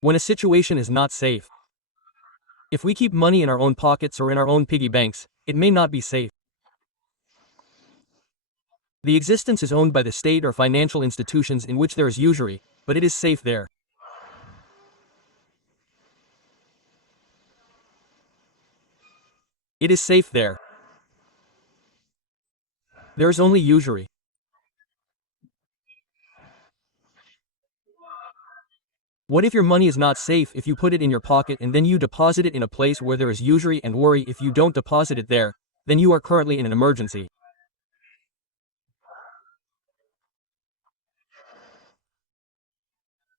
When a situation is not safe. If we keep money in our own pockets or in our own piggy banks, it may not be safe. The existence is owned by the state or financial institutions in which there is usury, but it is safe there. It is safe there. There is only usury. What if your money is not safe if you put it in your pocket and then you deposit it in a place where there is usury and worry if you don't deposit it there, then you are currently in an emergency.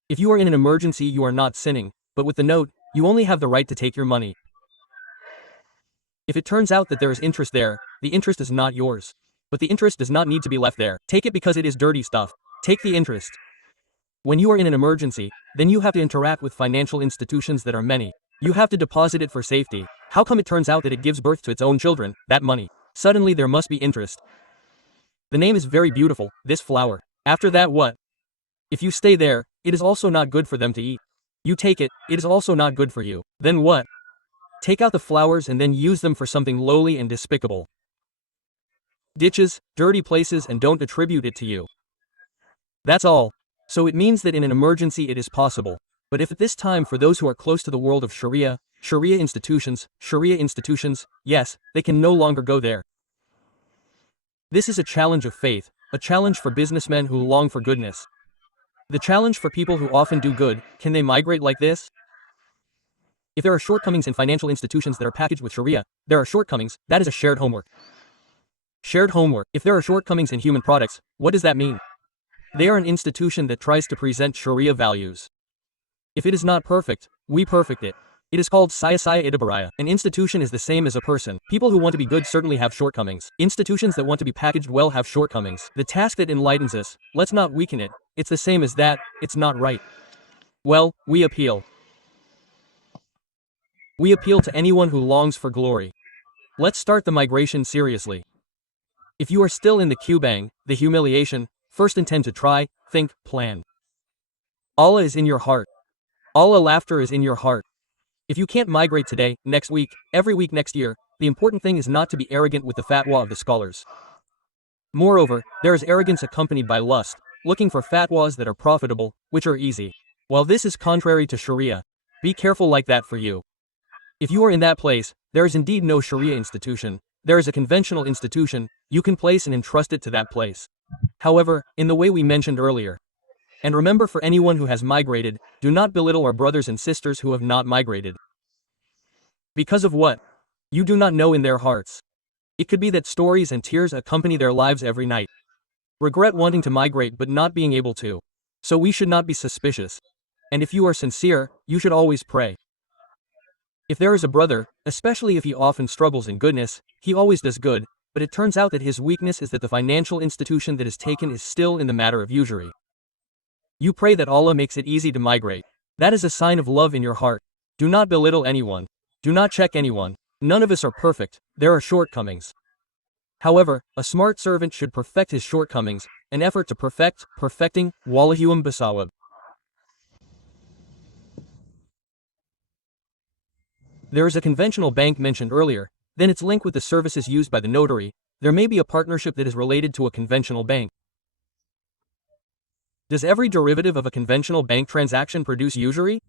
If you are in an emergency, you are not sinning, but with the note, you only have the right to take your money. If it turns out that there is interest there, the interest is not yours. But the interest does not need to be left there. Take it because it is dirty stuff. Take the interest. When you are in an emergency, then you have to interact with financial institutions that are many. You have to deposit it for safety. How come it turns out that it gives birth to its own children, that money? Suddenly there must be interest. The name is very beautiful, this flower. After that what? If you stay there, it is also not good for them to eat. You take it, it is also not good for you. Then what? Take out the flowers and then use them for something lowly and despicable. Ditches, dirty places, and don't attribute it to you. That's all. So it means that in an emergency it is possible. But if at this time for those who are close to the world of Sharia institutions, yes, they can no longer go there. This is a challenge of faith, a challenge for businessmen who long for goodness. The challenge for people who often do good, can they migrate like this? If there are shortcomings in financial institutions that are packaged with Sharia, there are shortcomings, that is a shared homework. Shared homework. If there are shortcomings in human products, what does that mean? They are an institution that tries to present Sharia values. If it is not perfect, we perfect it. It is called Saya Idabaraya. An institution is the same as a person. People who want to be good certainly have shortcomings. Institutions that want to be packaged well have shortcomings. The task that enlightens us, let's not weaken it. It's the same as that, it's not right. Well, we appeal. We appeal to anyone who longs for glory. Let's start the migration seriously. If you are still in the Q-bang, the humiliation, first intend to try, think, plan. Allah is in your heart. Allah laughter is in your heart. If you can't migrate today, next week, every week next year, the important thing is not to be arrogant with the fatwa of the scholars. Moreover, there is arrogance accompanied by lust, looking for fatwas that are profitable, which are easy. While this is contrary to Sharia, be careful like that for you. If you are in that place, there is indeed no Sharia institution, there is a conventional institution, you can place and entrust it to that place. However, in the way we mentioned earlier. And remember, for anyone who has migrated, do not belittle our brothers and sisters who have not migrated. Because of what? You do not know in their hearts. It could be that stories and tears accompany their lives every night. Regret wanting to migrate but not being able to. So we should not be suspicious. And if you are sincere, you should always pray. If there is a brother, especially if he often struggles in goodness, he always does good, but it turns out that his weakness is that the financial institution that is taken is still in the matter of usury. You pray that Allah makes it easy to migrate. That is a sign of love in your heart. Do not belittle anyone. Do not check anyone. None of us are perfect, there are shortcomings. However, a smart servant should perfect his shortcomings, an effort to perfecting, Wallahuam bisawab. There is a conventional bank mentioned earlier, then its link with the services used by the notary, there may be a partnership that is related to a conventional bank. Does every derivative of a conventional bank transaction produce usury?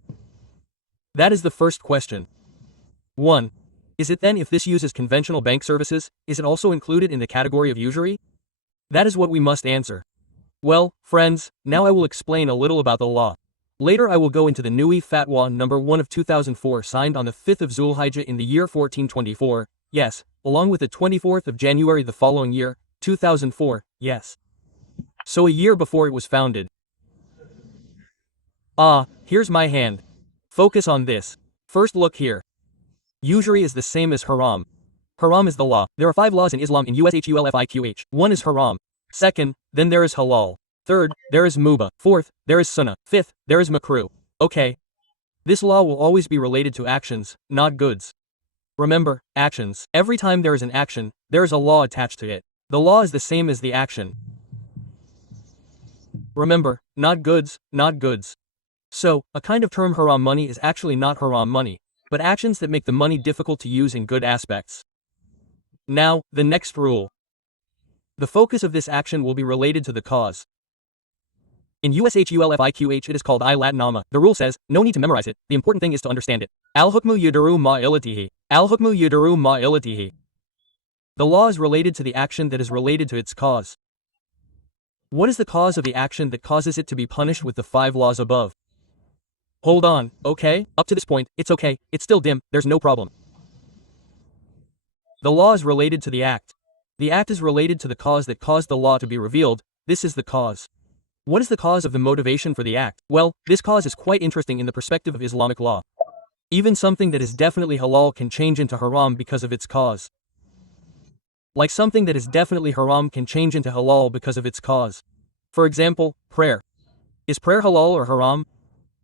That is the first question. 1. Is it then, if this uses conventional bank services, is it also included in the category of usury? That is what we must answer. Well, friends, now I will explain a little about the law. Later I will go into the Nui Fatwa number 1 of 2004 signed on the 5th of Zulhijjah in the year 1424, yes, along with the 24th of January the following year, 2004, yes. So a year before it was founded. Ah, here's my hand. Focus on this. First look here. Usury is the same as haram. Haram is the law. There are 5 laws in Islam in USHULFIQH. 1 is haram. Second, then there is halal. Third, there is mubah. Fourth, there is sunnah. Fifth, there is makruh. Okay. This law will always be related to actions, not goods. Remember, actions. Every time there is an action, there is a law attached to it. The law is the same as the action. Remember, not goods, not goods. So, a kind of term haram money is actually not haram money, but actions that make the money difficult to use in good aspects. Now, the next rule. The focus of this action will be related to the cause. In USHULFIQH it is called I-Latinama. The rule says, no need to memorize it, the important thing is to understand it. Al-hukmu yudaru ma-ilatihi. Al-hukmu yudaru ma-ilatihi. The law is related to the action that is related to its cause. What is the cause of the action that causes it to be punished with the 5 laws above? Hold on, okay? Up to this point, it's okay, it's still dim, there's no problem. The law is related to the act. The act is related to the cause that caused the law to be revealed. This is the cause. What is the cause of the motivation for the act? Well, this cause is quite interesting in the perspective of Islamic law. Even something that is definitely halal can change into haram because of its cause. Like something that is definitely haram can change into halal because of its cause. For example, prayer. Is prayer halal or haram?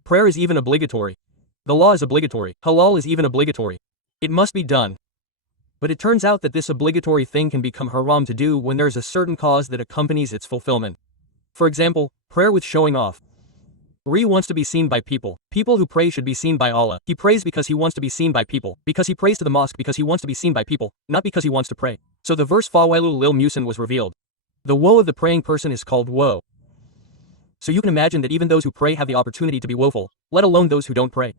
Prayer is even obligatory. The law is obligatory. Halal is even obligatory. It must be done. But it turns out that this obligatory thing can become haram to do when there is a certain cause that accompanies its fulfillment. For example, prayer with showing off. Re wants to be seen by people. People who pray should be seen by Allah. He prays because he wants to be seen by people. Because he prays to the mosque because he wants to be seen by people, not because he wants to pray. So the verse Fawailul lil musin was revealed. The woe of the praying person is called woe. So you can imagine that even those who pray have the opportunity to be woeful, let alone those who don't pray.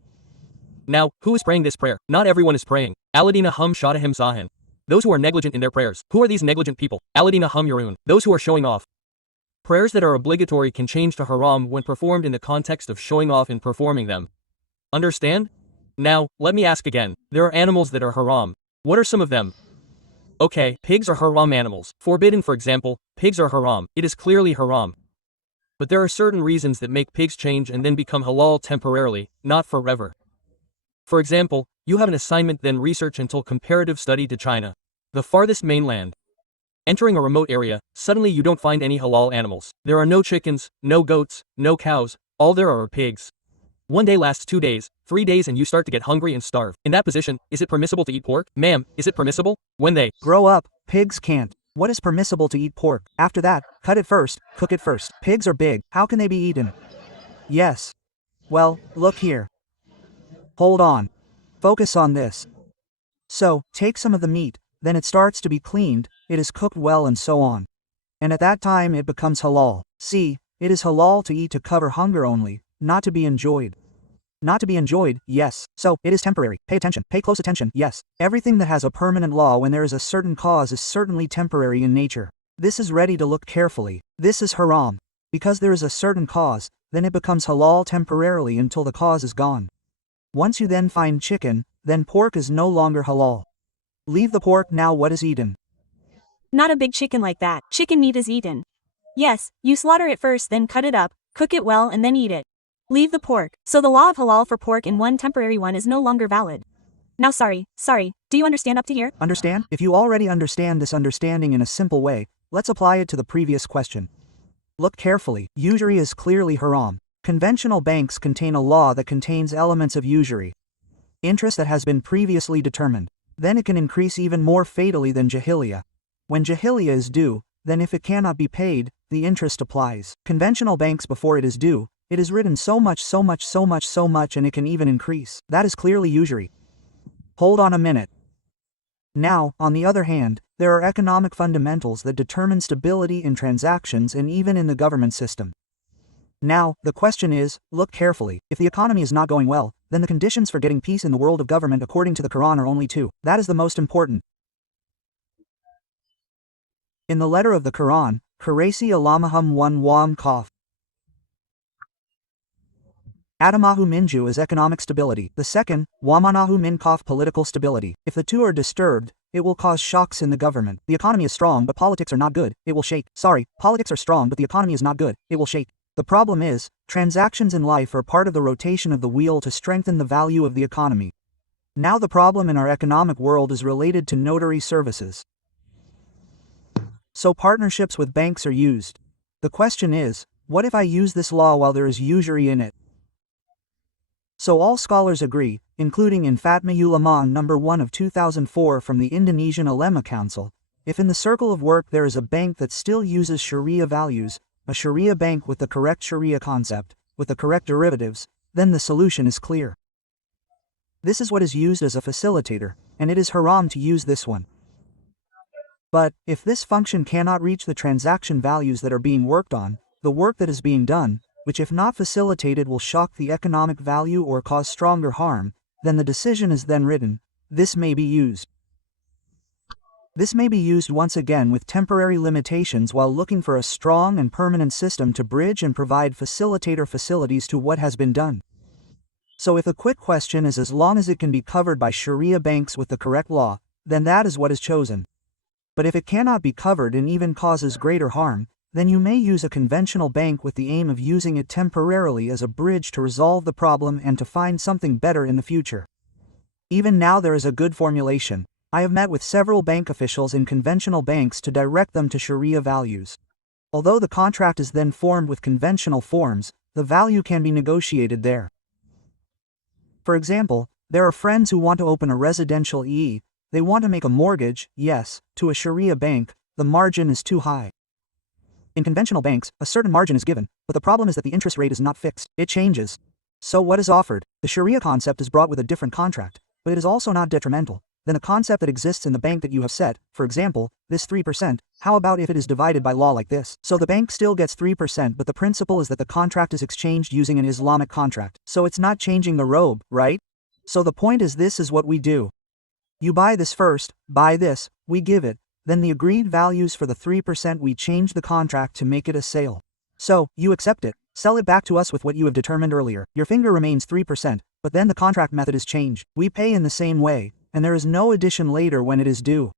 Now, who is praying this prayer? Not everyone is praying. Alladina hum shadahim sahin. Those who are negligent in their prayers. Who are these negligent people? Alladina hum yurun. Those who are showing off. Prayers that are obligatory can change to haram when performed in the context of showing off in performing them. Understand? Now, let me ask again. There are animals that are haram. What are some of them? Okay, pigs are haram animals. Forbidden, for example, pigs are haram. It is clearly haram. But there are certain reasons that make pigs change and then become halal temporarily, not forever. For example, you have an assignment, then research until comparative study to China, the farthest mainland. Entering a remote area, suddenly you don't find any halal animals. There are no chickens, no goats, no cows, all there are pigs. One day lasts 2 days, 3 days, and you start to get hungry and starve. In that position, is it permissible to eat pork? Ma'am, is it permissible? When they grow up, pigs can't. What is permissible to eat pork? After that, cut it first, cook it first. Pigs are big, how can they be eaten? Yes. Well, look here. Hold on. Focus on this. So, take some of the meat, then it starts to be cleaned, it is cooked well and so on. And at that time it becomes halal. See, it is halal to eat to cover hunger only, not to be enjoyed. Not to be enjoyed, yes. So, it is temporary. Pay attention. Pay close attention, yes. Everything that has a permanent law when there is a certain cause is certainly temporary in nature. This is ready to look carefully. This is haram. Because there is a certain cause, then it becomes halal temporarily until the cause is gone. Once you then find chicken, then pork is no longer halal. Leave the pork now. What is eaten? Not a big chicken like that. Chicken meat is eaten. Yes, you slaughter it first, then cut it up, cook it well, and then eat it. Leave the pork. So the law of halal for pork in one temporary one is no longer valid. Now sorry, do you understand up to here? Understand? If you already understand this understanding in a simple way, let's apply it to the previous question. Look carefully. Usury is clearly haram. Conventional banks contain a law that contains elements of usury. Interest that has been previously determined. Then it can increase even more fatally than jahiliya. When jahiliya is due, then if it cannot be paid, the interest applies. Conventional banks, before it is due, it is written so much, and it can even increase. That is clearly usury. Hold on a minute. Now, on the other hand, there are economic fundamentals that determine stability in transactions and even in the government system. Now, the question is, look carefully. If the economy is not going well, then the conditions for getting peace in the world of government according to the Quran are only 2. That is the most important. In the letter of the Quran, Kurasi alamahum 1 wam kaf. Adamahu minju is economic stability. The second, wamanahu min kaf, political stability. If the two are disturbed, it will cause shocks in the government. The economy is strong but politics are not good, it will shake. Sorry, politics are strong but the economy is not good, it will shake. The problem is, transactions in life are part of the rotation of the wheel to strengthen the value of the economy. Now the problem in our economic world is related to notary services. So partnerships with banks are used. The question is, what if I use this law while there is usury in it? So all scholars agree, including in Fatma Ulama number 1 of 2004 from the Indonesian Ulema Council, if in the circle of work there is a bank that still uses Sharia values, a Sharia bank with the correct Sharia concept, with the correct derivatives, then the solution is clear. This is what is used as a facilitator, and it is haram to use this one. But, if this function cannot reach the transaction values that are being worked on, the work that is being done, which if not facilitated will shock the economic value or cause stronger harm, then the decision is then written, this may be used. This may be used once again with temporary limitations while looking for a strong and permanent system to bridge and provide facilitator facilities to what has been done. So if a quick question is as long as it can be covered by Sharia banks with the correct law, then that is what is chosen. But if it cannot be covered and even causes greater harm, then you may use a conventional bank with the aim of using it temporarily as a bridge to resolve the problem and to find something better in the future. Even now there is a good formulation. I have met with several bank officials in conventional banks to direct them to Sharia values. Although the contract is then formed with conventional forms, the value can be negotiated there. For example, there are friends who want to open a residential EE. They want to make a mortgage, yes, to a Sharia bank. The margin is too high. In conventional banks, a certain margin is given, but the problem is that the interest rate is not fixed. It changes. So what is offered? The Sharia concept is brought with a different contract, but it is also not detrimental. Then a concept that exists in the bank that you have set, for example, this 3%, how about if it is divided by law like this? So the bank still gets 3%, but the principle is that the contract is exchanged using an Islamic contract. So it's not changing the robe, right? So the point is this is what we do. You buy this first, buy this, we give it, then the agreed values for the 3% we change the contract to make it a sale. So, you accept it, sell it back to us with what you have determined earlier. Your finger remains 3%, but then the contract method is changed. We pay in the same way, and there is no addition later when it is due.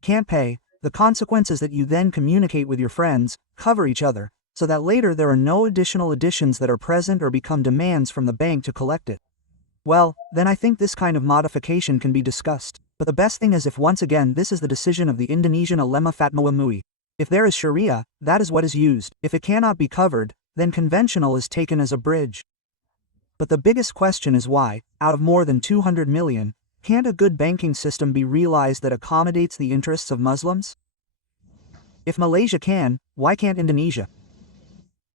Can't pay, the consequence is that you then communicate with your friends, cover each other, so that later there are no additional additions that are present or become demands from the bank to collect it. Well, then I think this kind of modification can be discussed. But the best thing is if once again this is the decision of the Indonesian Ulema Fatwa MUI. If there is Sharia, that is what is used. If it cannot be covered, then conventional is taken as a bridge. But the biggest question is why, out of more than 200 million, can't a good banking system be realized that accommodates the interests of Muslims? If Malaysia can, why can't Indonesia?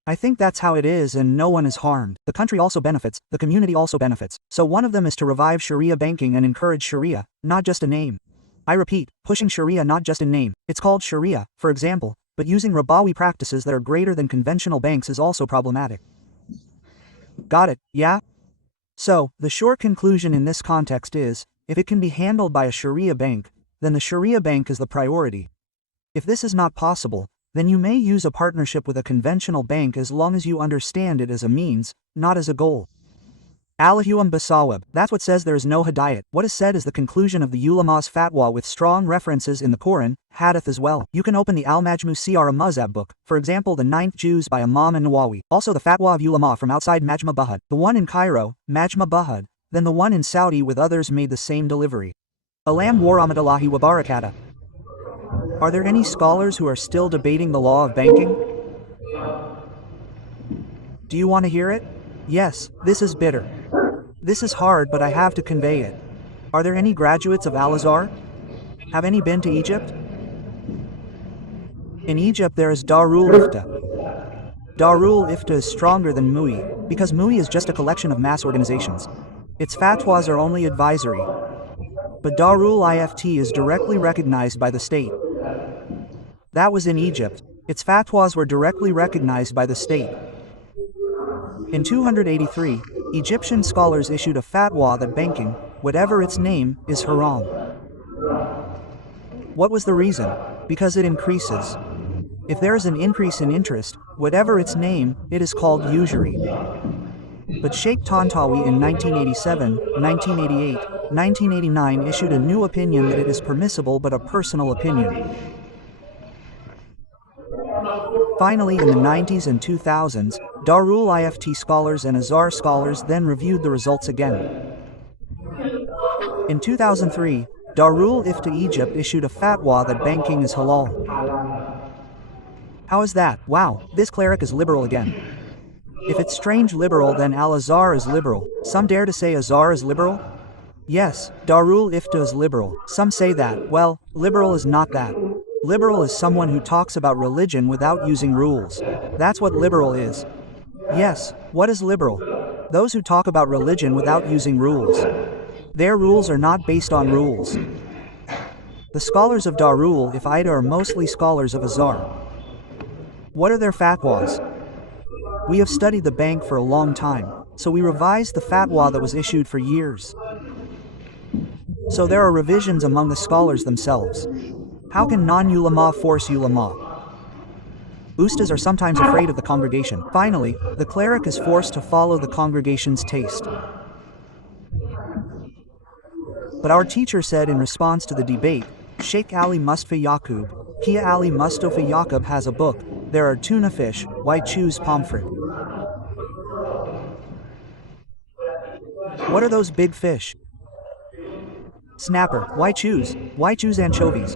I think that's how it is and no one is harmed. The country also benefits, the community also benefits. So one of them is to revive Sharia banking and encourage Sharia, not just a name. I repeat, pushing Sharia not just in name. It's called Sharia, for example, but using ribawi practices that are greater than conventional banks is also problematic. Got it, yeah? So, the short conclusion in this context is, if it can be handled by a Sharia bank, then the Sharia bank is the priority. If this is not possible, then you may use a partnership with a conventional bank as long as you understand it as a means, not as a goal. Al-Hukum Bisawab, that's what says there is no hidayat. What is said is the conclusion of the ulama's fatwa with strong references in the Quran, hadith as well. You can open the Al-Majmu Siyar Mazhab book, for example the 9th Juz by Imam an-Nawawi. Also the fatwa of ulama from outside Majma Bahad, the one in Cairo, Majma Bahad, then the one in Saudi with others made the same delivery. Alam wa rahmatullahi wa barakatuh. Are there any scholars who are still debating the law of banking? Do you want to hear it? Yes, this is bitter. This is hard, but I have to convey it. Are there any graduates of Al-Azhar? Have any been to Egypt? In Egypt there is Darul Ifta. Darul Ifta is stronger than MUI, because MUI is just a collection of mass organizations. Its fatwas are only advisory. But Darul Ift is directly recognized by the state. That was in Egypt. Its fatwas were directly recognized by the state. In 283, Egyptian scholars issued a fatwa that banking, whatever its name, is haram. What was the reason? Because it increases. If there is an increase in interest, whatever its name, it is called usury. But Sheikh Tantawi in 1987, 1988, 1989 issued a new opinion that it is permissible but a personal opinion. Finally, in the 90s and 2000s, Darul Ift scholars and Azhar scholars then reviewed the results again. In 2003, Darul Ifta Egypt issued a fatwa that banking is halal. How is that? Wow, this cleric is liberal again. If it's strange liberal, then Al-Azhar is liberal. Some dare to say Azhar is liberal? Yes, Darul Ifta is liberal. Some say that. Well, liberal is not that. Liberal is someone who talks about religion without using rules. That's what liberal is. Yes, what is liberal? Those who talk about religion without using rules. Their rules are not based on rules. The scholars of Darul Ifida are mostly scholars of Azhar. What are their fatwas? We have studied the bank for a long time, so we revised the fatwa that was issued for years. So there are revisions among the scholars themselves. How can non-ulama force ulama? Ustas are sometimes afraid of the congregation. Finally, the cleric is forced to follow the congregation's taste. But our teacher said in response to the debate, Sheikh Ali Mustafa Yaqub, Kia Ali Mustafa Yaqub has a book, there are tuna fish, why choose pomfret? What are those big fish? Snapper, why choose? Why choose anchovies?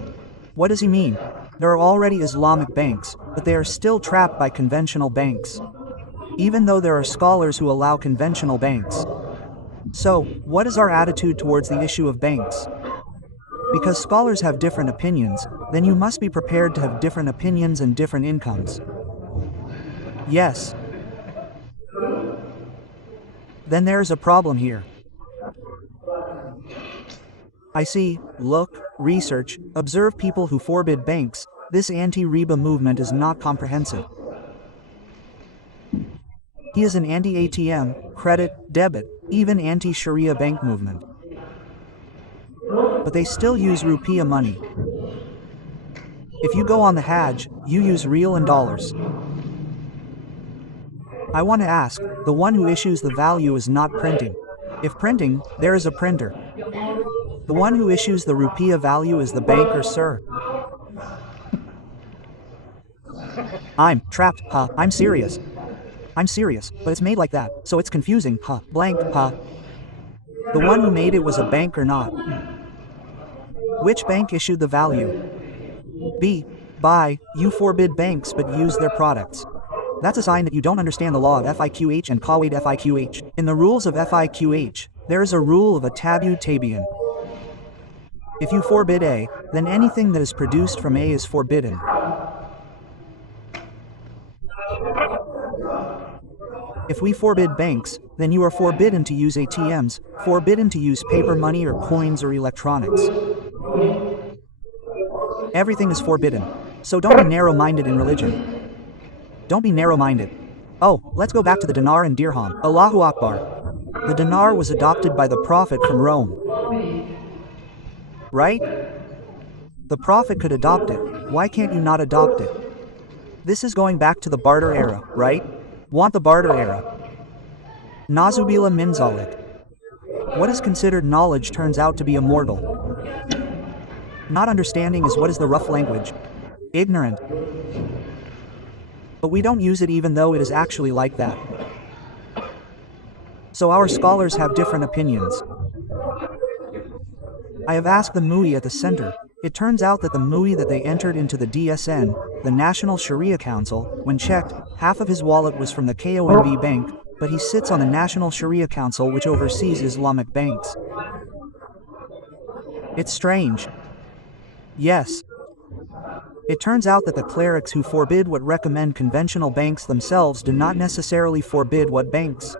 What does he mean? There are already Islamic banks, but they are still trapped by conventional banks. Even though there are scholars who allow conventional banks. So, what is our attitude towards the issue of banks? Because scholars have different opinions, then you must be prepared to have different opinions and different incomes. Yes. Then there is a problem here. I see, look, research, observe people who forbid banks. This anti-riba movement is not comprehensive. He is an anti-ATM, credit, debit, even anti-Sharia bank movement. But they still use rupiah money. If you go on the Hajj, you use real and dollars. I want to ask, the one who issues the value is not printing. If printing, there is a printer. The one who issues the rupiah value is the banker, sir. I'm trapped, huh? I'm serious. I'm serious, but it's made like that, so it's confusing, huh? Blank, huh? The one who made it was a bank or not? Which bank issued the value? B. Buy, you forbid banks but use their products. That's a sign that you don't understand the law of FIQH and Qawaid FIQH. In the rules of FIQH, there is a rule of a tabu tabian. If you forbid A, then anything that is produced from A is forbidden. If we forbid banks, then you are forbidden to use ATMs, forbidden to use paper money or coins or electronics. Everything is forbidden. So don't be narrow-minded in religion. Don't be narrow-minded. Oh, let's go back to the dinar and dirham. Allahu Akbar. The dinar was adopted by the Prophet from Rome. Right? The Prophet could adopt it. Why can't you not adopt it? This is going back to the barter era, right? Want the barter era. Nazubila min zalik. What is considered knowledge turns out to be immortal. Not understanding is what is the rough language. Ignorant. But we don't use it even though it is actually like that. So our scholars have different opinions. I have asked the MUI at the center. It turns out that the MUI that they entered into the DSN, the National Sharia Council, when checked, half of his wallet was from the KONB bank, but he sits on the National Sharia Council which oversees Islamic banks. It's strange. Yes. It turns out that the clerics who forbid what recommend conventional banks themselves do not necessarily forbid what banks.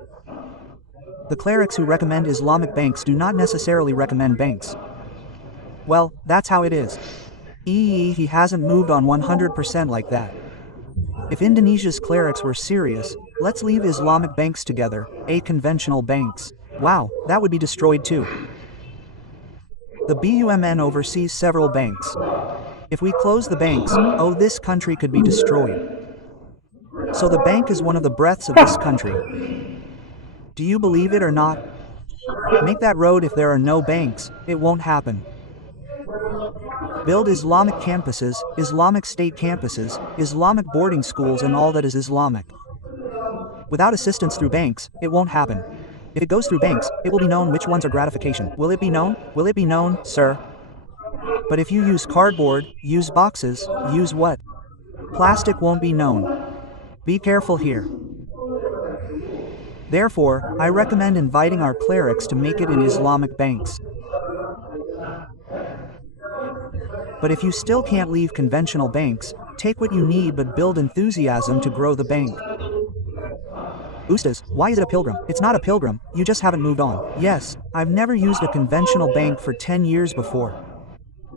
The clerics who recommend Islamic banks do not necessarily recommend banks. Well, that's how it is. He hasn't moved on 100% like that. If Indonesia's clerics were serious, let's leave Islamic banks together, conventional banks. Wow, that would be destroyed too. The BUMN oversees several banks. If we close the banks, oh, this country could be destroyed. So the bank is one of the breaths of this country. Do you believe it or not? Make that road if there are no banks, it won't happen. Build Islamic campuses, Islamic state campuses, Islamic boarding schools and all that is Islamic. Without assistance through banks, it won't happen. If it goes through banks, it will be known which ones are gratification. Will it be known? Will it be known, sir? But if you use cardboard, use boxes, use what? Plastic won't be known. Be careful here. Therefore, I recommend inviting our clerics to make it in Islamic banks. But if you still can't leave conventional banks, take what you need but build enthusiasm to grow the bank. Ustaz, why is it a pilgrim? It's not a pilgrim, you just haven't moved on. Yes, I've never used a conventional bank for 10 years before.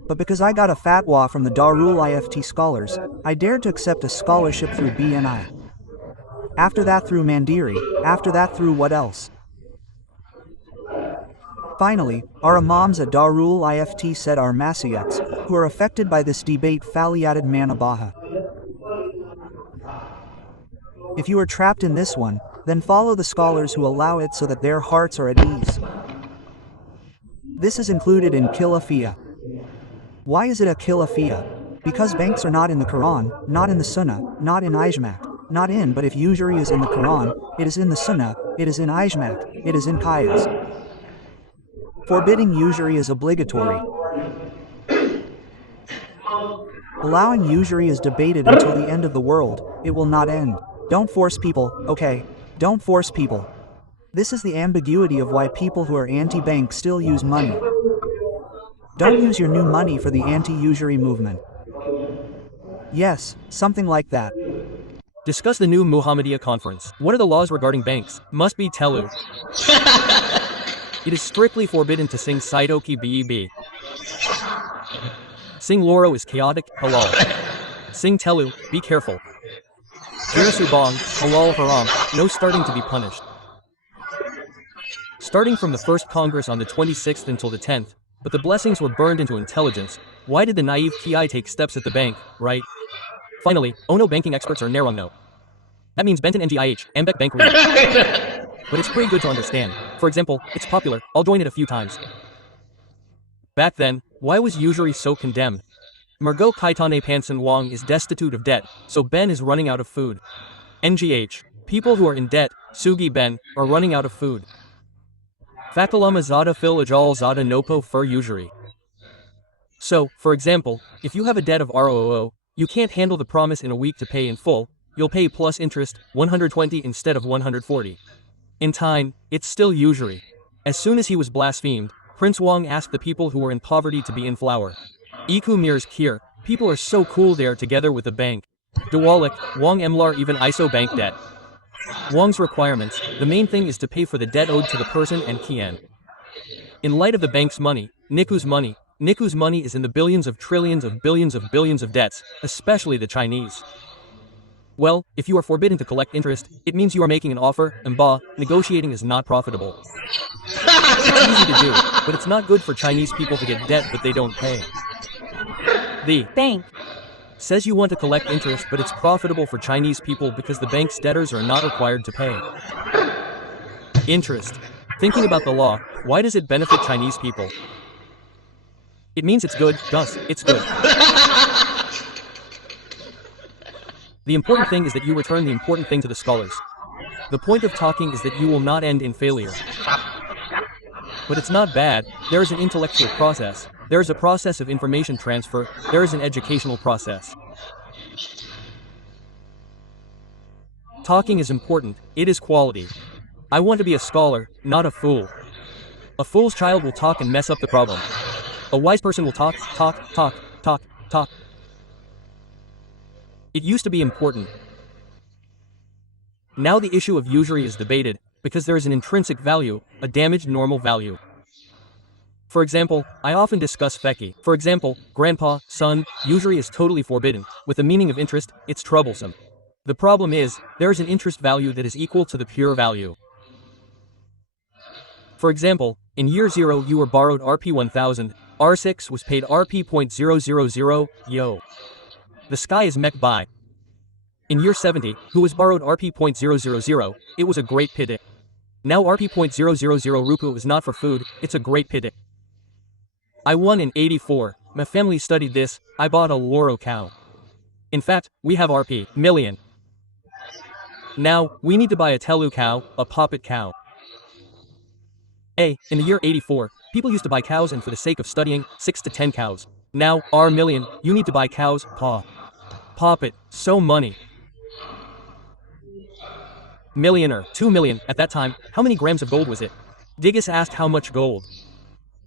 But because I got a fatwa from the Darul Ift scholars, I dared to accept a scholarship through BNI. After that through Mandiri, after that through what else? Finally, our imams at Darul Ift said our masiyats, who are affected by this debate faliated manabaha. If you are trapped in this one, then follow the scholars who allow it so that their hearts are at ease. This is included in Khilafiyah. Why is it a Khilafiyah? Because banks are not in the Quran, not in the Sunnah, not in Ijma', not in, but if usury is in the Quran, it is in the Sunnah, it is in Ijma', it is in Qiyas. Forbidding usury is obligatory. Allowing usury is debated until the end of the world, it will not end. Don't force people, okay? Don't force people. This is the ambiguity of why people who are anti-bank still use money. Don't use your new money for the anti-usury movement. Yes, something like that. Discuss the new Muhammadiyah conference. What are the laws regarding banks? Must be Telu. It is strictly forbidden to sing Saidoki Beb. Sing Loro is chaotic, halal. Sing Telu, be careful. Subang, Halal Haram, no starting to be punished. Starting from the first Congress on the 26th until the 10th, but the blessings were burned into intelligence. Why did the naive Ki take steps at the bank, right? Finally, Ono banking experts are Nerungno. That means Benton NGIH, Ambek Bank Read. But it's pretty good to understand. For example, it's popular, I'll join it a few times. Back then, why was usury so condemned? Margot Kaitane Panson Wong is destitute of debt, so Ben is running out of food. NGH, people who are in debt, Sugi Ben, are running out of food. Fakalama Zada Fil Ajal Zada Nopo Fur Usury. So, for example, if you have a debt of ROO, you can't handle the promise in a week to pay in full, you'll pay plus interest, 120 instead of 140. In time, it's still usury. As soon as he was blasphemed, Prince Wong asked the people who were in poverty to be in flower. Iku Mir's Kir, people are so cool there together with the bank. Dawalik, Wong Emlar even ISO bank debt. Wong's requirements, the main thing is to pay for the debt owed to the person and Kian. In light of the bank's money Niku's money is in the billions of trillions of billions of debts, especially the Chinese. Well, if you are forbidden to collect interest, it means you are making an offer, and negotiating is not profitable. It's easy to do, but it's not good for Chinese people to get debt but they don't pay. The bank says you want to collect interest but it's profitable for Chinese people because the bank's debtors are not required to pay interest. Thinking about the law, why does it benefit Chinese people? It means it's good, Gus, it's good. The important thing is that you return the important thing to the scholars. The point of talking is that you will not end in failure. But it's not bad, there is an intellectual process, there is a process of information transfer, there is an educational process. Talking is important, it is quality. I want to be a scholar, not a fool. A fool's child will talk and mess up the problem. A wise person will talk. It used to be important. Now the issue of usury is debated, because there is an intrinsic value, a damaged normal value. For example, I often discuss feki. For example, grandpa, son, usury is totally forbidden. With the meaning of interest, it's troublesome. The problem is, there is an interest value that is equal to the pure value. For example, in year 0 you were borrowed Rp 1000, R6 was paid Rp 0.000, yo. The sky is mek by. In year 70, who was borrowed Rp 0.000, it was a great pity. Now Rp 0.000 rupu is not for food, it's a great pity. I won in 84, my family studied this, I bought a Loro cow. In fact, we have Rp million. Now, we need to buy a Telu cow, a poppet cow. In the year 84, people used to buy cows and for the sake of studying, 6 to 10 cows. Now, R million, you need to buy cows, poppet, so money. Millionaire, 2 million, at that time, how many grams of gold was it? Diggus asked how much gold.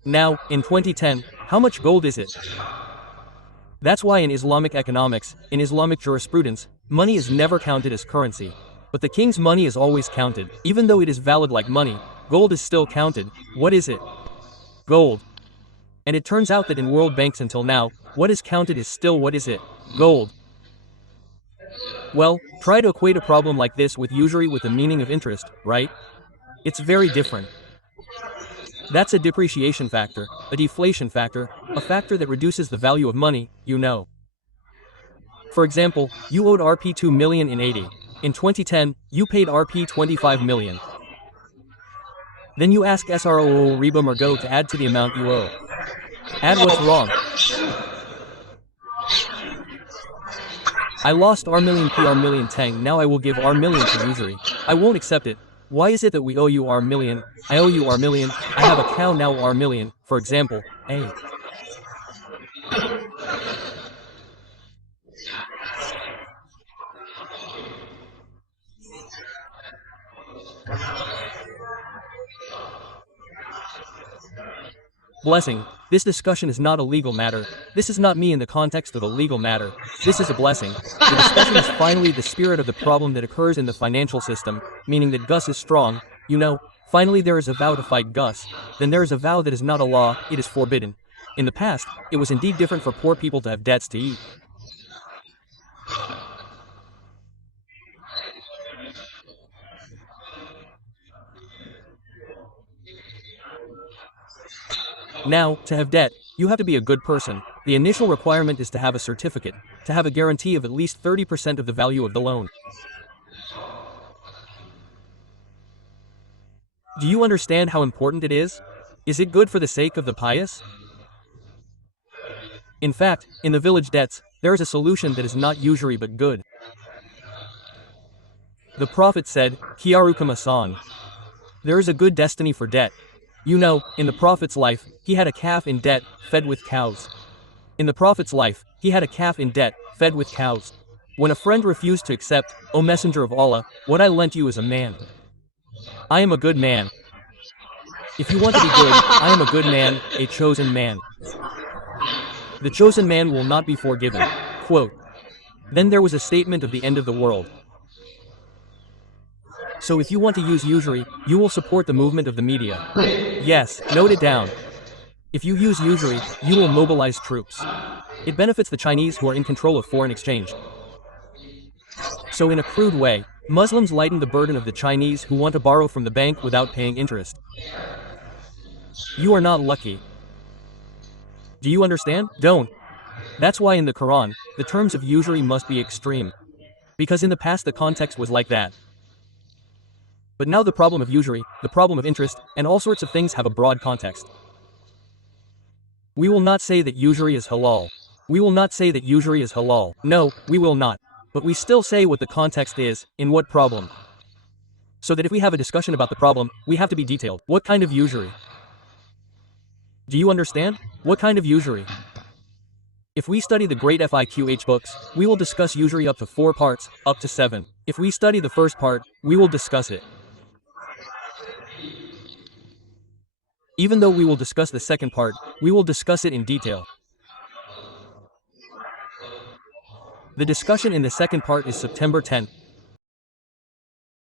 Now, in 2010, how much gold is it? That's why in Islamic economics, in Islamic jurisprudence, money is never counted as currency. But the king's money is always counted. Even though it is valid like money, gold is still counted. What is it? Gold. And it turns out that in world banks until now, what is counted is still what is it? Gold. Well, try to equate a problem like this with usury with the meaning of interest, right? It's very different. That's a depreciation factor, a deflation factor, a factor that reduces the value of money, you know. For example, you owed Rp 2 million in 80. In 2010, you paid Rp 25 million. Then you ask SRO Reba Margot to add to the amount you owe. Add what's wrong. I lost R million P R million Tang, now I will give R million to usury. I won't accept it. Why is it that we owe you R million? I owe you R million. I have a cow now R million, for example, A. Blessing. This discussion is not a legal matter. This is not me in the context of a legal matter. This is a blessing. The discussion is finally the spirit of the problem that occurs in the financial system, meaning that Gus is strong. You know, finally there is a vow to fight Gus. Then there is a vow that is not a law, it is forbidden. In the past, it was indeed different for poor people to have debts to eat. Now, to have debt, you have to be a good person. The initial requirement is to have a certificate, to have a guarantee of at least 30% of the value of the loan. Do you understand how important it is? Is it good for the sake of the pious? In fact, in the village debts, there is a solution that is not usury but good. The Prophet said, Kiarukam Asan. There is a good destiny for debt. You know, in the Prophet's life, he had a calf in debt, fed with cows. In the Prophet's life, he had a calf in debt, fed with cows. When a friend refused to accept, O Messenger of Allah, what I lent you is a man. I am a good man. If you want to be good, I am a good man, a chosen man. The chosen man will not be forgiven. Quote. Then there was a statement of the end of the world. So if you want to use usury, you will support the movement of the media. Yes, note it down. If you use usury, you will mobilize troops. It benefits the Chinese who are in control of foreign exchange. So in a crude way, Muslims lighten the burden of the Chinese who want to borrow from the bank without paying interest. You are not lucky. Do you understand? Don't. That's why in the Quran, the terms of usury must be extreme. Because in the past the context was like that. But now the problem of usury, the problem of interest, and all sorts of things have a broad context. We will not say that usury is halal. We will not say that usury is halal. No, we will not. But we still say what the context is, in what problem. So that if we have a discussion about the problem, we have to be detailed. What kind of usury? Do you understand? What kind of usury? If we study the great FIQH books, we will discuss usury up to 4 parts, up to 7. If we study the first part, we will discuss it. Even though we will discuss the second part, we will discuss it in detail. The discussion in the second part is September 10th.